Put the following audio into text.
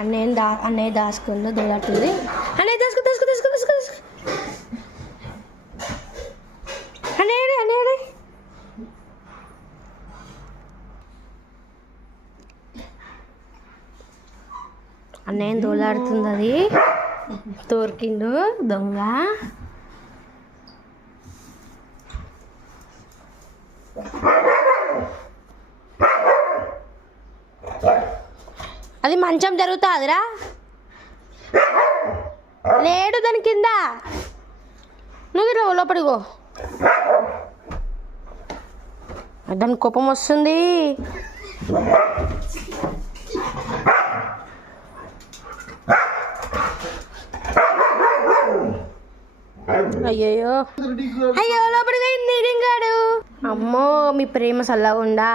అన్నయ్య దాచుకుందో దూలాడుతుంది. అన్నయ్య దాచుకో అన్నయ్య అన్నయ్య దూలాడుతుంది. అది తోర్కిండు దొంగ. అది మంచం జరుగుతుందిరా, లేడు దాని కింద. నువ్వు లోపడిగో. దాని కోపం వస్తుంది. అయ్యో లోపడిగా రింగాడు. అమ్మో మీ ప్రేమ చల్లగుండా.